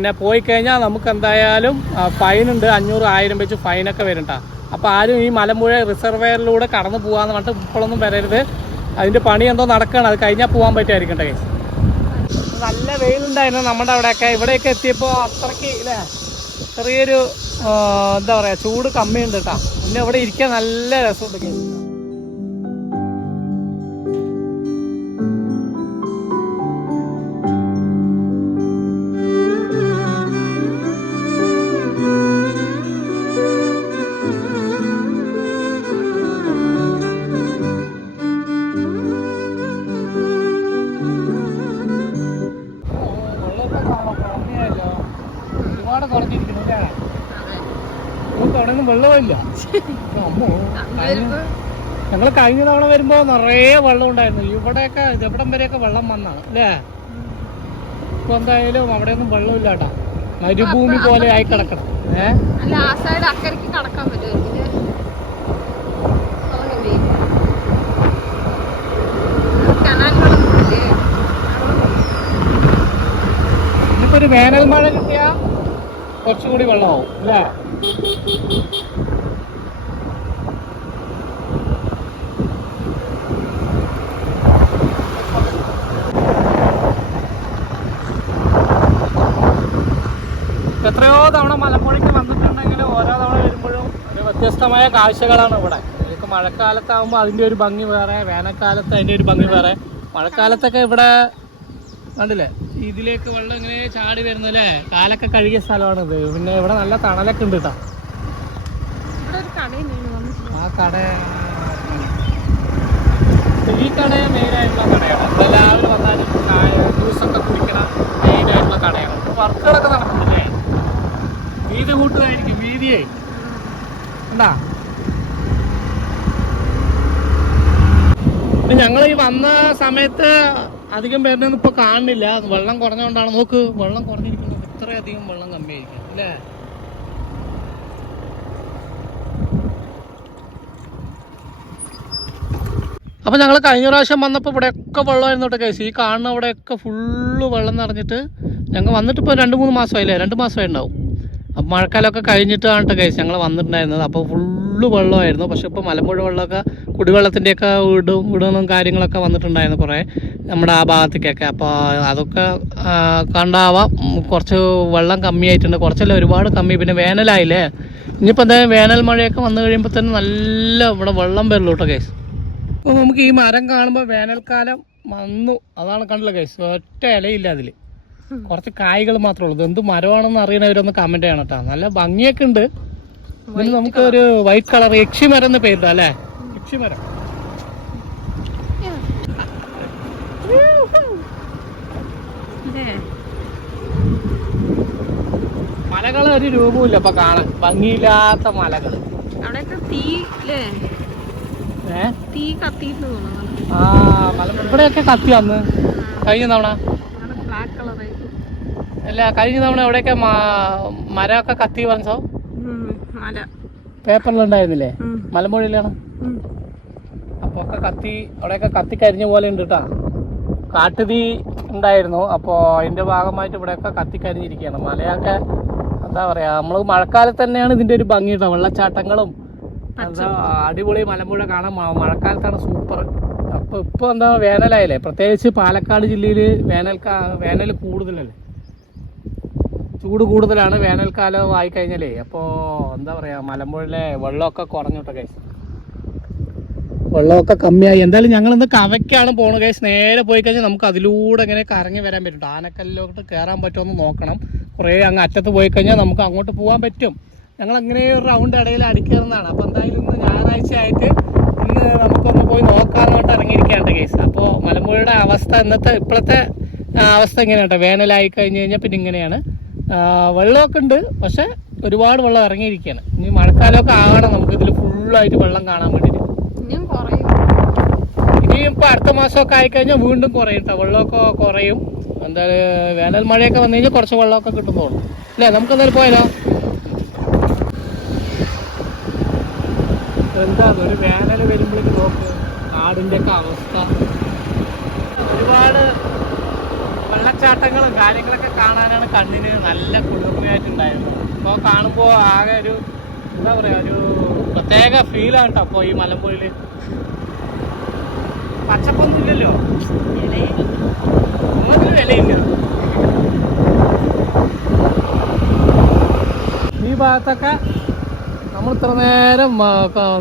പിന്നെ പോയി കഴിഞ്ഞാൽ നമുക്ക് എന്തായാലും ഫൈനുണ്ട് അഞ്ഞൂറ് ആയിരം വെച്ച് ഫൈനൊക്കെ വരണ്ട. അപ്പോൾ ആരും ഈ മലമ്പുഴ റിസർവെയറിലൂടെ കടന്നു പോകാമെന്ന് പറഞ്ഞിട്ട് ഇപ്പോഴൊന്നും വരരുത് അതിന്റെ പണി എന്തോ നടക്കണം അത് കഴിഞ്ഞാൽ പോകാൻ പറ്റുമായിരിക്കും കേട്ടോ guys. നല്ല വെയിലുണ്ടായിരുന്നു നമ്മുടെ അവിടെയൊക്കെ ഇവിടെയൊക്കെ എത്തിയപ്പോൾ അത്രയ്ക്ക് ഇല്ലേ ചെറിയൊരു എന്താ പറയുക ചൂട് കമ്മിയുണ്ട് കേട്ടോ പിന്നെ ഇവിടെ ഇരിക്കാൻ നല്ല രസമുണ്ട് guys. വെള്ളമില്ല. ഞങ്ങൾ കഴിഞ്ഞ- ഞങ്ങൾ കഴിഞ്ഞ തവണ വരുമ്പോ നിറയെ വെള്ളം ഉണ്ടായിരുന്നു. ഇവിടെയൊക്കെ ഇതെവിടം വരെയൊക്കെ വെള്ളം വന്നാണ് അല്ലേ? ഇപ്പൊ എന്തായാലും അവിടെ ഒന്നും വെള്ളമില്ല കേട്ടാ മരുഭൂമി പോലെ ആയി കിടക്കണം. ഏഹ് ഇനിയിപ്പോ ഒരു വേനൽ മഴ കിട്ടിയാ കുറച്ചുകൂടി വെള്ളമാവും അല്ലേ? എത്രയോ തവണ മലമ്പുഴയ്ക്ക് വന്നിട്ടുണ്ടെങ്കിലും ഓരോ തവണ വരുമ്പോഴും ഒരു വ്യത്യസ്തമായ കാഴ്ചകളാണ് ഇവിടെ. ശരിക്കും മഴക്കാലത്താകുമ്പോൾ അതിന്റെ ഒരു ഭംഗി വേറെ വേനൽക്കാലത്ത് അതിന്റെ ഒരു ഭംഗി വേറെ. മഴക്കാലത്തൊക്കെ ഇവിടെ കണ്ടില്ലേ? ഇതിലേക്ക് വെള്ളം ഇങ്ങനെ ചാടി വരുന്നല്ലേ? കാലൊക്കെ കഴുകിയ സ്ഥലമാണിത്. പിന്നെ ഇവിടെ നല്ല തണലൊക്കെ ഉണ്ട് കേട്ടോ ആ കട ഈ കട മെയിനായിട്ടുള്ള കടയാണ്. എല്ലാവരും വന്നാലും ജ്യൂസൊക്കെ കുടിക്കണ. മെയിനായിട്ടുള്ള കടയാണ്. വർക്കുകളൊക്കെ നടക്കുന്നില്ലേ വീതി കൂട്ടുകയായിരിക്കും വീതിയേ. എന്താ ഞങ്ങൾ ഈ വന്ന സമയത്ത് അധികം പേരുടെ ഇപ്പൊ കാണുന്നില്ല. വെള്ളം കുറഞ്ഞുകൊണ്ടാണ് നോക്ക് വെള്ളം കുറഞ്ഞിരിക്കുന്നത്. ഇത്രയധികം വെള്ളം കമ്മിയായിരിക്കും അല്ലേ? അപ്പോൾ ഞങ്ങൾ കഴിഞ്ഞ പ്രാവശ്യം വന്നപ്പോൾ ഇവിടെയൊക്കെ വെള്ളമായിരുന്നു കേട്ടോ കേസ് ഈ കാണുന്ന അവിടെയൊക്കെ ഫുള്ള് വെള്ളം നിറഞ്ഞിട്ട് ഞങ്ങൾ വന്നിട്ട് ഇപ്പോൾ രണ്ട് മൂന്ന് മാസമായില്ലേ? രണ്ട് മാസമായി ഉണ്ടാവും അപ്പം മഴക്കാലമൊക്കെ കഴിഞ്ഞിട്ടാണ് കേസ് ഞങ്ങൾ വന്നിട്ടുണ്ടായിരുന്നത്. അപ്പോൾ ഫുള്ള് വെള്ളമായിരുന്നു. പക്ഷെ ഇപ്പോൾ മലമ്പുഴ വെള്ളമൊക്കെ കുടിവെള്ളത്തിന്റെയൊക്കെ വീടും വീടുകളും കാര്യങ്ങളൊക്കെ വന്നിട്ടുണ്ടായിരുന്നു കുറേ നമ്മുടെ ആ ഭാഗത്തേക്കൊക്കെ. അപ്പോൾ അതൊക്കെ കണ്ടാവാം. കുറച്ച് വെള്ളം കമ്മിയായിട്ടുണ്ട്. കുറച്ചല്ല ഒരുപാട് കമ്മി. പിന്നെ വേനലായില്ലേ? ഇനിയിപ്പോൾ എന്തായാലും വേനൽ മഴയൊക്കെ വന്നു കഴിയുമ്പോൾ തന്നെ നല്ല ഇവിടെ വെള്ളം വരുള്ളൂ കേട്ടോ കേസ് നമുക്ക് ഈ മരം കാണുമ്പോൾ വേനൽക്കാലം വന്നു. അതാണ് കണ്ടില്ല കേസ് ഒറ്റ ഇലയില്ല അതിൽ കുറച്ച് കായ്കൾ മാത്രമേ ഉള്ളൂ. ഇത് എന്ത് മരമാണെന്ന് അറിയണവരൊന്ന് കമന്റ് ചെയ്യണം കേട്ടോ നല്ല ഭംഗിയൊക്കെ ഉണ്ട്. ഇതിന് നമുക്ക് ഒരു വൈറ്റ് കളർ യക്ഷിമരം എന്ന് പേരിട്ട അല്ലേ? യക്ഷിമരം മലകൾ ഒരു രൂപമില്ല ഇപ്പൊ കാണാൻ. ഭംഗിയില്ലാത്ത മലകൾ ആ മല ഇവിടെയൊക്കെ കത്തി അന്ന്? കഴിഞ്ഞ തവണ? അല്ല കഴിഞ്ഞ തവണ എവിടെയൊക്കെ മരമൊക്കെ കത്തി പറഞ്ഞോ? പേപ്പറിലുണ്ടായിരുന്നില്ലേ. മലമ്പുഴയിലാണ്. അപ്പൊ ഒക്കെ കത്തി അവിടെയൊക്കെ കത്തി കരിഞ്ഞ പോലെ ഉണ്ട് കേട്ടാ കാട്ടുതീ ഉണ്ടായിരുന്നു. അപ്പോൾ അതിന്റെ ഭാഗമായിട്ട് ഇവിടെയൊക്കെ കത്തി കരിഞ്ഞിരിക്കുകയാണ്. മലയൊക്കെ എന്താ പറയാ നമ്മൾ മഴക്കാലത്ത് തന്നെയാണ് ഇതിന്റെ ഒരു ഭംഗി കേട്ടോ വെള്ളച്ചാട്ടങ്ങളും എന്താ അടിപൊളി മലമ്പുഴ കാണാൻ മഴക്കാലത്താണ് സൂപ്പർ അപ്പൊ ഇപ്പൊ എന്താ വേനലായില്ലേ? പ്രത്യേകിച്ച് പാലക്കാട് ജില്ലയിൽ വേനൽ വേനൽ കൂടുതലല്ലേ? ചൂട് കൂടുതലാണ് വേനൽക്കാലം ആയി കഴിഞ്ഞാലേ അപ്പോൾ എന്താ പറയുക മലമ്പുഴയിലെ വെള്ളമൊക്കെ കുറഞ്ഞോട്ടെ കേസ് വെള്ളമൊക്കെ കമ്മിയായി. എന്തായാലും ഞങ്ങൾ ഇന്ന് കവയ്ക്കാണ് പോണത് കേസ് നേരെ പോയി കഴിഞ്ഞാൽ നമുക്ക് അതിലൂടെ ഇങ്ങനെ കറങ്ങി വരാൻ പറ്റും. ആനക്കല്ലിലോട്ട് കയറാൻ പറ്റുമെന്ന് നോക്കണം. കുറേ അങ്ങ് അറ്റത്ത് പോയി കഴിഞ്ഞാൽ നമുക്ക് അങ്ങോട്ട് പോകാൻ പറ്റും. ഞങ്ങൾ അങ്ങനെ ഒരു റൗണ്ട് ഇടയിൽ അടിക്കാറുന്നതാണ്. അപ്പോൾ എന്തായാലും ഇന്ന് ഞായറാഴ്ച ആയിട്ട് ഇന്ന് നമുക്കൊന്ന് പോയി നോക്കാമെന്ന് പറഞ്ഞിട്ട് ഇറങ്ങിയിരിക്കുകയാണ് കേസ് അപ്പോൾ മലമ്പുഴയുടെ അവസ്ഥ ഇന്നത്തെ ഇപ്പോഴത്തെ അവസ്ഥ ഇങ്ങനെയാണ് കേട്ടോ. വേനലായി കഴിഞ്ഞ് കഴിഞ്ഞാൽ പിന്നെ ഇങ്ങനെയാണ്. വെള്ളമൊക്കെ ഉണ്ട്. പക്ഷെ ഒരുപാട് വെള്ളം ഇറങ്ങിയിരിക്കുകയാണ്. ഇനി മഴക്കാലമൊക്കെ ആവണം നമുക്ക് ഇതിൽ ഫുള്ളായിട്ട് വെള്ളം കാണാൻ വേണ്ടിയിട്ട്. ഇനിയും ഇപ്പൊ അടുത്ത മാസമൊക്കെ ആയിക്കഴിഞ്ഞാൽ വീണ്ടും കുറയും കേട്ടോ വെള്ളമൊക്കെ കുറയും. എന്തായാലും വേനൽ മഴയൊക്കെ വന്നു കഴിഞ്ഞാൽ കുറച്ച് വെള്ളമൊക്കെ കിട്ടും തോന്നും അല്ലേ? നമുക്ക് എന്തായാലും പോയാലോ? എന്താ ഒരു വേനൽ വരുമ്പോഴേക്ക് നോക്ക്. കാടിന്റെ ഒക്കെ അവസ്ഥ. ഒരുപാട് വെള്ളച്ചാട്ടങ്ങളും കാര്യങ്ങളൊക്കെ കാണാനാണ് കണ്ണിന് നല്ല കുളിർമയായിട്ടുണ്ടായിരുന്നത്. അപ്പോൾ കാണുമ്പോൾ ആകെ ഒരു എന്താ പറയുക ഒരു പ്രത്യേക ഫീലാണ് കേട്ടോ അപ്പോൾ ഈ മലമ്പുഴയിൽ പച്ചപ്പൊന്നും ഇല്ലല്ലോ? ഒന്നിനും വിലയില്ല. ഈ ഭാഗത്തൊക്കെ നമ്മൾ ഇത്ര നേരം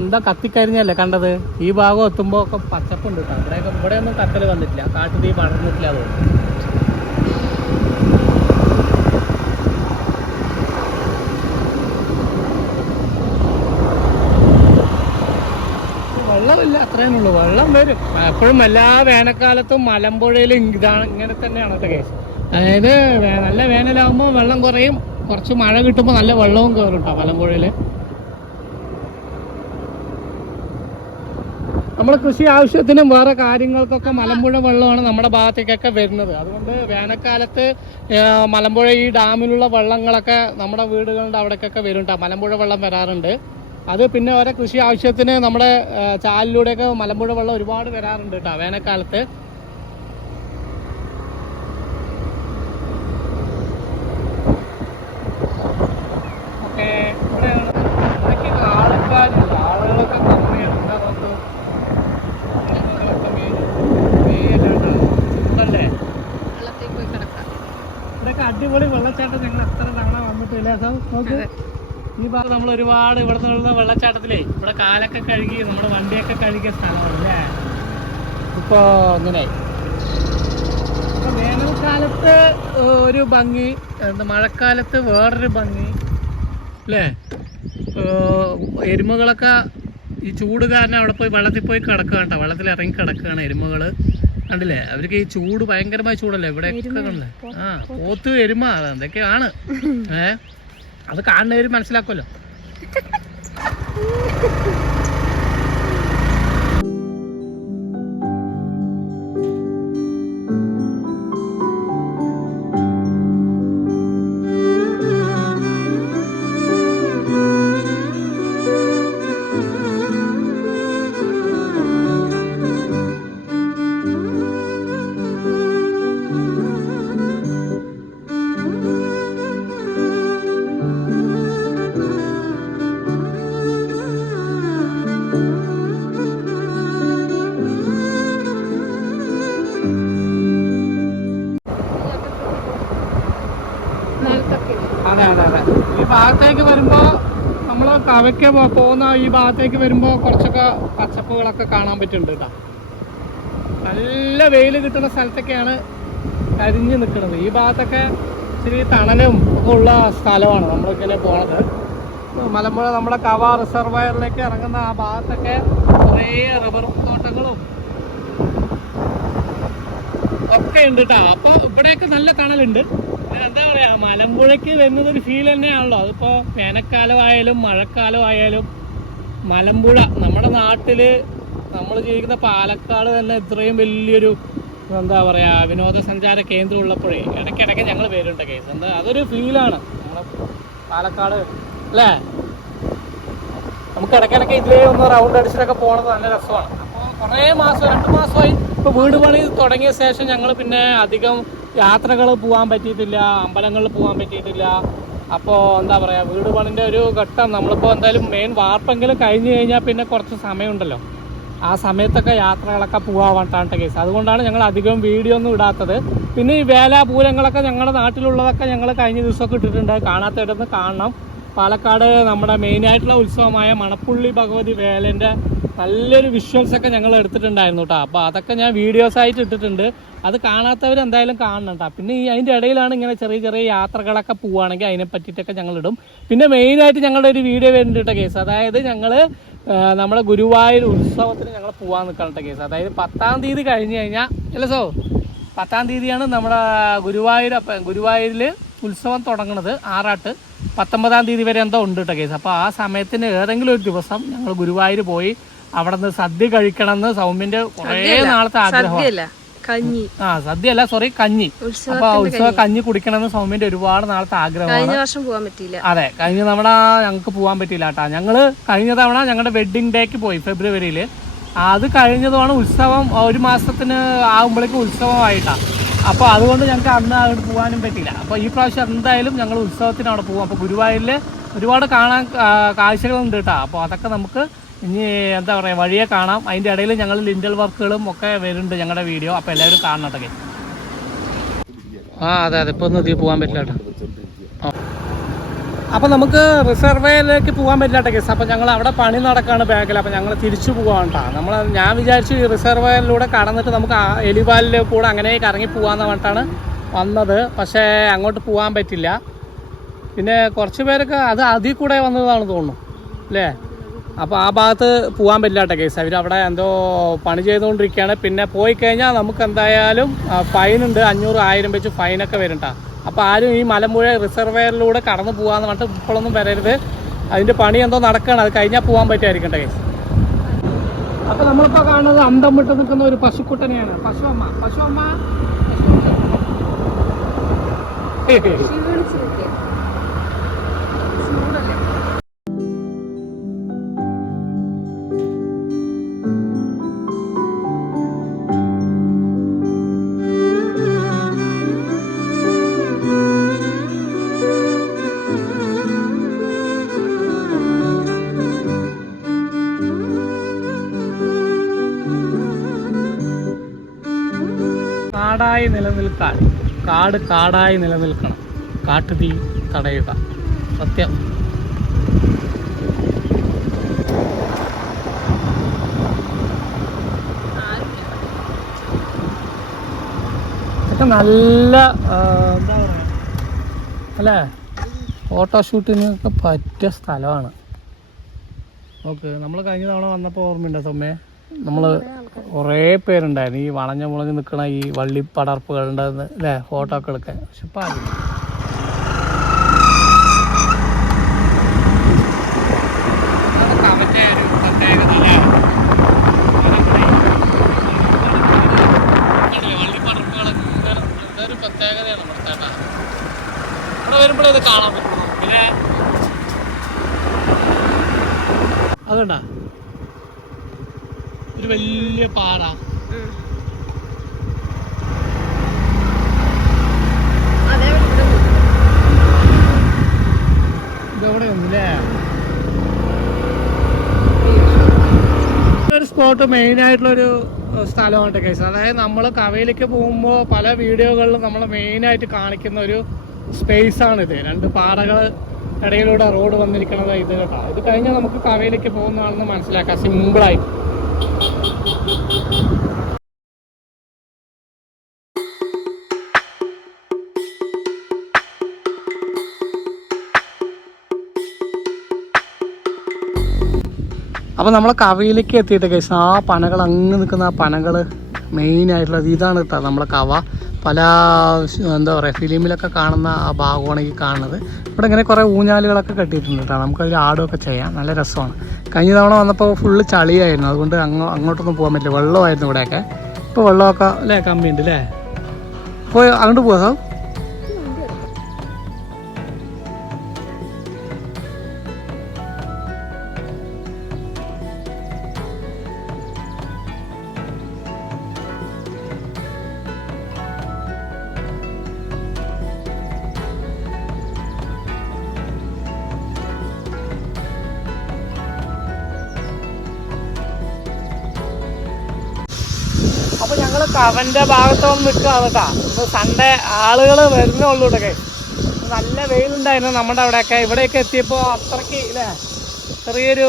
എന്താ കത്തിക്കരിഞ്ഞല്ലേ കണ്ടത്? ഈ ഭാഗം എത്തുമ്പോൾ ഒക്കെ പച്ചപ്പുണ്ട് കേട്ടോ ഇവിടെയൊക്കെ ഇവിടെ ഒന്നും കത്തൽ വന്നിട്ടില്ല കാട്ടുതീ പടർന്നിട്ടില്ല അതുകൊണ്ട് വെള്ളമില്ല അത്രേ ഉള്ളൂ. വെള്ളം വരും. എപ്പോഴും എല്ലാ വേനൽക്കാലത്തും മലമ്പുഴയിലും ഇതാണ് ഇങ്ങനെ തന്നെയാണ് അതായത് നല്ല വേനലാകുമ്പോൾ വെള്ളം കുറയും. കുറച്ച് മഴ കിട്ടുമ്പോൾ നല്ല വെള്ളവും കയറും കേട്ടോ മലമ്പുഴയിൽ നമ്മൾ കൃഷി ആവശ്യത്തിനും വേറെ കാര്യങ്ങൾക്കൊക്കെ മലമ്പുഴ വെള്ളമാണ് നമ്മുടെ ഭാഗത്തേക്കൊക്കെ വരുന്നത്. അതുകൊണ്ട് വേനൽക്കാലത്ത് മലമ്പുഴ ഈ ഡാമിലുള്ള വെള്ളങ്ങളൊക്കെ നമ്മുടെ വീടുകളുടെ അവിടേക്കൊക്കെ വരും കേട്ടോ. മലമ്പുഴ വെള്ളം വരാറുണ്ട്. അത് പിന്നെ ഓരോ കൃഷി ആവശ്യത്തിന് നമ്മുടെ ചാലിലൂടെയൊക്കെ മലമ്പുഴ വെള്ളം ഒരുപാട് വരാറുണ്ട് കേട്ടോ വേനൽക്കാലത്ത് ഓക്കെ ഇവിടെ ഇവിടേക്ക് ആൾക്കാരില്ല ആളുകളൊക്കെ കമ്മിയാണ് എന്താ നോക്കൂ ആളുകളൊക്കെ മെയിൻ മെയിനായിട്ടാണ് ചൂടല്ലേ വെള്ളത്തിൽ പോയി കിടക്കാം ഇവിടെയൊക്കെ അടിപൊളി വെള്ളച്ചാട്ടം ഞങ്ങൾ എത്ര തവണ വന്നിട്ടില്ല സാർ നോക്ക് അതെ. ഭാഗത്ത് നമ്മൾ ഒരുപാട് ഇവിടെ നിന്നുള്ള വെള്ളച്ചാട്ടത്തിലേ ഇവിടെ കാലൊക്കെ കഴുകി നമ്മുടെ വണ്ടിയൊക്കെ കഴുകിയ സ്ഥലമാണ് അല്ലേ ഇപ്പോ അങ്ങനെ വേനൽക്കാലത്ത് ഒരു ഭംഗി മഴക്കാലത്ത് വേറൊരു ഭംഗി അല്ലേ? എരുമകളൊക്കെ ഈ ചൂട് കാരണം അവിടെ പോയി വെള്ളത്തിൽ പോയി കിടക്കുക കേട്ടോ. വെള്ളത്തിൽ ഇറങ്ങി കിടക്കുകയാണ് എരുമകൾ കണ്ടില്ലേ? അവർക്ക് ഈ ചൂട് ഭയങ്കരമായ ചൂടല്ലേ? ഇവിടെ കണ്ടില്ലേ? ആ പോത്ത് എരുമ അതെന്തൊക്കെയാണ്? ഏ? അത് കാണുന്നവർ മനസ്സിലാക്കുമല്ലോ. കവയ്ക്ക് പോകുന്ന ഈ ഭാഗത്തേക്ക് വരുമ്പോൾ കുറച്ചൊക്കെ പച്ചപ്പുകളൊക്കെ കാണാൻ പറ്റുന്നുണ്ട് കേട്ടോ നല്ല വെയിൽ കിട്ടുന്ന സ്ഥലത്തൊക്കെയാണ് കരിഞ്ഞു നിൽക്കുന്നത്. ഈ ഭാഗത്തൊക്കെ ഇച്ചിരി തണലും ഒക്കെ ഉള്ള സ്ഥലമാണ് നമ്മളിങ്ങനെ പോണത്. മലമ്പുഴ നമ്മുടെ കവ റിസർവയറിലേക്ക് ഇറങ്ങുന്ന ആ ഭാഗത്തൊക്കെ കുറേ റബ്ബർ തോട്ടങ്ങളും ഒക്കെ ഉണ്ട് കേട്ടോ അപ്പൊ ഇവിടെയൊക്കെ നല്ല തണലുണ്ട്. എന്താ പറയാ മലമ്പുഴയ്ക്ക് വരുന്നത് ഒരു ഫീൽ തന്നെയാണല്ലോ. അതിപ്പോ വേനൽക്കാലമായാലും മഴക്കാലമായാലും മലമ്പുഴ നമ്മുടെ നാട്ടിൽ നമ്മൾ ജീവിക്കുന്ന പാലക്കാട് തന്നെ ഇത്രയും വലിയൊരു എന്താ പറയാ വിനോദസഞ്ചാര കേന്ദ്രം ഉള്ളപ്പോഴേ ഇടയ്ക്കിടയ്ക്ക് ഞങ്ങൾ വരുന്നുണ്ട് കേസ്. എന്താ അതൊരു ഫീലാണ് നമ്മുടെ പാലക്കാട് അല്ലേ? നമുക്ക് ഇടയ്ക്കിടയ്ക്ക് ഇതിലേ ഒന്ന് റൗണ്ട് അടിച്ചിട്ടൊക്കെ പോണത് നല്ല രസമാണ്. അപ്പോൾ കുറേ മാസം രണ്ട് മാസമായി ഇപ്പൊ വീട് പണി തുടങ്ങിയ ശേഷം ഞങ്ങൾ പിന്നെ അധികം യാത്രകൾ പോകാൻ പറ്റിയിട്ടില്ല അമ്പലങ്ങളിൽ പോകാൻ പറ്റിയിട്ടില്ല. അപ്പോൾ എന്താ പറയുക വീട് പണിന്റെ ഒരു ഘട്ടം. നമ്മളിപ്പോൾ എന്തായാലും മെയിൻ വാർപ്പെങ്കിലും കഴിഞ്ഞ് കഴിഞ്ഞാൽ പിന്നെ കുറച്ച് സമയമുണ്ടല്ലോ. ആ സമയത്തൊക്കെ യാത്രകളൊക്കെ പോകാൻ വേണ്ടാണ്ട കേസ് അതുകൊണ്ടാണ് ഞങ്ങൾ അധികം വീഡിയോ ഒന്നും ഇടാത്തത്. പിന്നെ ഈ വേല വേലാപൂരങ്ങളൊക്കെ ഞങ്ങളുടെ നാട്ടിലുള്ളതൊക്കെ ഞങ്ങൾ കഴിഞ്ഞ ദിവസമൊക്കെ ഇട്ടിട്ടുണ്ട്. കാണാത്തയിടത്ത് കാണണം. പാലക്കാട് നമ്മുടെ മെയിനായിട്ടുള്ള ഉത്സവമായ മണപ്പുള്ളി ഭഗവതി വേലന്റെ നല്ലൊരു വിഷ്വൽസ് ഒക്കെ ഞങ്ങൾ എടുത്തിട്ടുണ്ടായിരുന്നു കേട്ടോ അപ്പോൾ അതൊക്കെ ഞാൻ വീഡിയോസ് ആയിട്ട് ഇട്ടിട്ടുണ്ട്. അത് കാണാത്തവർ എന്തായാലും കാണണം കേട്ടോ പിന്നെ ഈ അതിന്റെ ഇടയിലാണ് ഇങ്ങനെ ചെറിയ ചെറിയ യാത്രകളൊക്കെ പോവുകയാണെങ്കിൽ അതിനെ പറ്റിയിട്ടൊക്കെ ഞങ്ങൾ ഇടും. പിന്നെ മെയിൻ ആയിട്ട് ഞങ്ങളുടെ ഒരു വീഡിയോ വരുന്നുണ്ട് കേസ്. അതായത് ഞങ്ങൾ നമ്മുടെ ഗുരുവായൂർ ഉത്സവത്തിന് ഞങ്ങൾ പോവാൻ നിൽക്കണ കേസ്. അതായത് പത്താം തീയതി കഴിഞ്ഞു കഴിഞ്ഞാൽ അല്ല സോ? പത്താം തീയതിയാണ് നമ്മുടെ ഗുരുവായൂർ അപ്പം ഗുരുവായൂരിൽ ഉത്സവം തുടങ്ങുന്നത് ആറാട്ട്. പത്തൊമ്പതാം തീയതി വരെ എന്തോ ഉണ്ട് കേട്ടോ കേസ്. അപ്പോൾ ആ സമയത്തിന് ഏതെങ്കിലും ഒരു ദിവസം ഞങ്ങൾ ഗുരുവായൂർ പോയി അവിടെ നിന്ന് സദ്യ കഴിക്കണമെന്ന് സൗമ്യന്റെ കുറേ നാളത്തെ ആഗ്രഹം കഞ്ഞി. ആ സദ്യ അല്ല സോറി കഞ്ഞി അപ്പൊ ഉത്സവ കഞ്ഞി കുടിക്കണമെന്ന് സൗമ്യന്റെ ഒരുപാട് നാളത്തെ ആഗ്രഹമാണ്. കഴിഞ്ഞ വർഷം പോകാൻ പറ്റിയില്ല. അതെ കഴിഞ്ഞ തവണ ഞങ്ങൾക്ക് പോകാൻ പറ്റിയില്ല കേട്ടാ. ഞങ്ങൾ കഴിഞ്ഞ തവണ ഞങ്ങളുടെ വെഡിങ് ഡേക്ക് പോയി ഫെബ്രുവരിയിൽ അത് കഴിഞ്ഞതുമാണ് ഉത്സവം ഒരു മാസത്തിന് ആകുമ്പോഴേക്കും ഉത്സവമായിട്ടാ. അപ്പോൾ അതുകൊണ്ട് ഞങ്ങൾക്ക് അന്ന് അവിടെ പോകാനും പറ്റില്ല അപ്പോൾ ഈ പ്രാവശ്യം എന്തായാലും ഞങ്ങൾ ഉത്സവത്തിന് അവിടെ പോകും അപ്പോൾ ഗുരുവായൂരിൽ ഒരുപാട് കാണാൻ കാഴ്ചകളുണ്ട് കേട്ടോ. അപ്പോൾ അതൊക്കെ നമുക്ക് ഇനി എന്താ പറയുക വഴിയെ കാണാം. അതിന്റെ ഇടയിൽ ഞങ്ങൾ ലിൻഡൽ വർക്കുകളും ഒക്കെ വരുന്നുണ്ട് ഞങ്ങളുടെ വീഡിയോ. അപ്പോൾ എല്ലാവരും കാണണം കേട്ടോ ആ അതെ അതെ. ഇപ്പോൾ ഒന്നും ഇതിൽ പോകാൻ പറ്റില്ല കേട്ടോ. അപ്പോൾ നമുക്ക് റിസർവേയിലേക്ക് പോകാൻ പറ്റില്ല കേസ് അപ്പോൾ ഞങ്ങൾ അവിടെ പണി നടക്കുകയാണ് ബാക്കിൽ അപ്പോൾ ഞങ്ങൾ തിരിച്ചു പോകാൻ കേട്ടോ. നമ്മൾ ഞാൻ വിചാരിച്ചു ഈ റിസർവേയിലൂടെ കടന്നിട്ട് നമുക്ക് ആ എലിവാലിൽ കൂടെ അങ്ങനെ കറങ്ങി പോകാമെന്ന് പറഞ്ഞിട്ടാണ് വന്നത്. പക്ഷേ അങ്ങോട്ട് പോകാൻ പറ്റില്ല. പിന്നെ കുറച്ച് പേരൊക്കെ അത് അതിൽ കൂടെ വന്നതാണ് തോന്നുന്നു. അല്ലേ? അപ്പോൾ ആ ഭാഗത്ത് പോകാൻ പറ്റില്ല കേട്ടോ കേസ്. അവർ അവിടെ എന്തോ പണി ചെയ്തുകൊണ്ടിരിക്കുകയാണ്. പിന്നെ പോയി കഴിഞ്ഞാൽ നമുക്ക് എന്തായാലും ഫൈൻ ഉണ്ട്. അഞ്ഞൂറ് ആയിരം വെച്ച് ഫൈനൊക്കെ വരും ട്ടാ. അപ്പോൾ ആരും ഈ മലമ്പുഴ റിസർവെയറിലൂടെ കടന്നു പോകാമെന്ന് പറഞ്ഞിട്ട് ഇപ്പോഴൊന്നും വരരുത്. അതിന്റെ പണി എന്തോ നടക്കുകയാണ് അത് കഴിഞ്ഞാൽ പോകാൻ പറ്റുമായിരിക്കും കേട്ടോ കേസ്. അപ്പോൾ നമ്മളിപ്പോൾ കാണുന്നത് അന്തം വിട്ട് നിൽക്കുന്ന ഒരു പശുക്കുട്ടനെയാണ്. പശു അമ്മ. പശു നിൽക്കുക നിലനിൽക്കാൻ കാട് കാടായി നിലനിൽക്കണം. കാട്ടുതീ തടയുക. സത്യം. ഇതൊക്കെ നല്ല എന്താ പറയുക അല്ലേ? ഫോട്ടോഷൂട്ടിനൊക്കെ പറ്റിയ സ്ഥലമാണ്. ഓക്കെ നമ്മൾ കഴിഞ്ഞ തവണ വന്നപ്പോൾ ഓർമ്മയുണ്ടോ സൊമ്മേ നമ്മൾ കുറേ പേരുണ്ടായിരുന്നു. ഈ വളഞ്ഞ മുളഞ്ഞ് നിൽക്കണ ഈ വള്ളി ഉണ്ടായിരുന്നു അല്ലേ ഫോട്ടോ ഒക്കെ എടുക്കാൻ പക്ഷെ ഇപ്പം പ്രത്യേകതയാണ് ഇവിടുത്തെ കേട്ടോ. ഇവിടെ വരുമ്പോഴേ ഇത് കാണാൻ പറ്റുള്ളൂ. പിന്നെ അതുകൊണ്ടാ? വലിയ പാറ. ഇതെവിടെ ഒന്നില്ലേ ഒരു സ്പോട്ട് മെയിൻ ആയിട്ടുള്ളൊരു സ്ഥലമാണ് കേസ് അതായത് നമ്മൾ കവയിലേക്ക് പോകുമ്പോൾ പല വീഡിയോകളിലും നമ്മൾ മെയിൻ ആയിട്ട് കാണിക്കുന്ന ഒരു സ്പേസ് ആണിത് രണ്ട് പാറകൾ ഇടയിലൂടെ റോഡ് വന്നിരിക്കുന്നത് ഇത് കേട്ടോ. ഇത് കഴിഞ്ഞാൽ നമുക്ക് കവയിലേക്ക് പോകുന്നതാണെന്ന് മനസ്സിലാക്കാം. സിമ്പിളായി അപ്പോൾ നമ്മൾ കവയിലേക്ക് എത്തിയിട്ട് കേസ് ആ പനകൾ അങ്ങ് നിൽക്കുന്ന ആ പനകൾ മെയിൻ ആയിട്ടുള്ളത് ഇതാണ് കേട്ടോ നമ്മളെ കവ. പല എന്താ പറയുക ഫിലിമിലൊക്കെ കാണുന്ന ആ ഭാഗമാണ് ഈ കാണുന്നത്. ഇവിടെ ഇങ്ങനെ കുറേ ഊഞ്ഞാലുകളൊക്കെ കെട്ടിയിട്ടുണ്ട് കേട്ടോ നമുക്കതിൽ ആടുമൊക്കെ ചെയ്യാം. നല്ല രസമാണ്. കഴിഞ്ഞ തവണ വന്നപ്പോൾ ഫുള്ള് ചളിയായിരുന്നു. അതുകൊണ്ട് അങ്ങോ അങ്ങോട്ടൊന്നും പോകാൻ പറ്റില്ല. വെള്ളമായിരുന്നു ഇവിടെയൊക്കെ. ഇപ്പോൾ വെള്ളമൊക്കെ അല്ലേ കമ്മിയുണ്ട് അല്ലേ പോയി അങ്ങോട്ട് പോകാം സാർ ഭാഗത്തോളം നിൽക്കുക കേട്ടാ. ഇപ്പൊ സൺഡേ ആളുകൾ വരുന്നേ ഉള്ളൂ നല്ല വെയിലുണ്ടായിരുന്നു നമ്മുടെ അവിടെയൊക്കെ. ഇവിടെയൊക്കെ എത്തിയപ്പോൾ അത്രയ്ക്ക് ഇല്ലേ? ചെറിയൊരു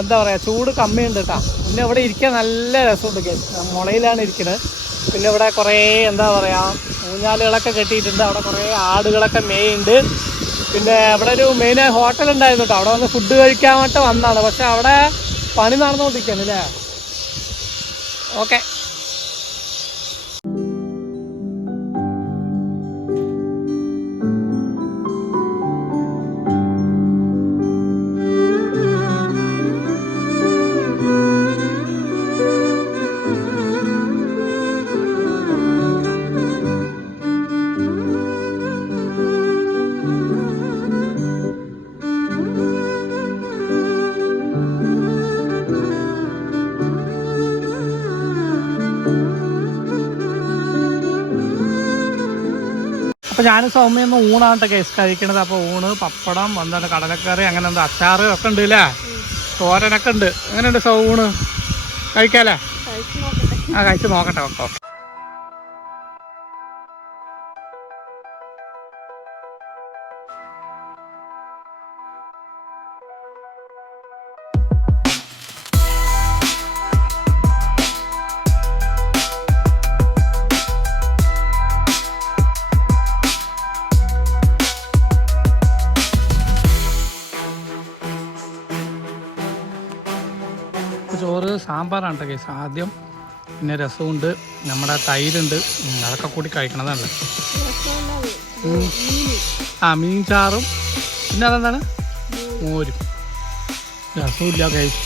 എന്താ പറയാ ചൂട് കമ്മിയുണ്ട് കേട്ടാ. പിന്നെ ഇവിടെ ഇരിക്കാൻ നല്ല രസമുണ്ട് മുളയിലാണ് ഇരിക്കുന്നത്. പിന്നെ ഇവിടെ കുറേ എന്താ പറയാ ഊഞ്ഞാലുകളൊക്കെ കെട്ടിയിട്ടുണ്ട്. അവിടെ കുറേ ആടുകളൊക്കെ മേയുണ്ട് പിന്നെ അവിടെ ഒരു മെയിനായി ഹോട്ടൽ ഉണ്ടായിരുന്നു കേട്ടോ. അവിടെ വന്ന് ഫുഡ് കഴിക്കാൻ വേണ്ടി വന്നതാണ്. പക്ഷെ അവിടെ പണി നടന്നുകൊണ്ടിരിക്കുകയാണ് അല്ലേ ഓക്കെ അപ്പോൾ ഞാൻ സൗമ്യൊന്ന് ഊണാണ് കേസ് കഴിക്കണത്. അപ്പോൾ ഊണ് പപ്പടം എന്താണ് കടലക്കറി അങ്ങനെ എന്താ അച്ചാറ് ഒക്കെ ഉണ്ട് അല്ലേ തോരനൊക്കെ ഉണ്ട്. എങ്ങനെയുണ്ട് സൗ ഊണ്? കഴിക്കാല്ലേ? ആ കഴിച്ച് നോക്കട്ടെ ഓക്കെ. സാമ്പാറാണ് കേസ് ആദ്യം പിന്നെ രസമുണ്ട് നമ്മുടെ തൈരുണ്ട്. അതൊക്കെ കൂടി കഴിക്കണതാണ് ആ മീൻ ചാറും പിന്നെ അതെന്താണ്? മോരും. രസമില്ല കേസ്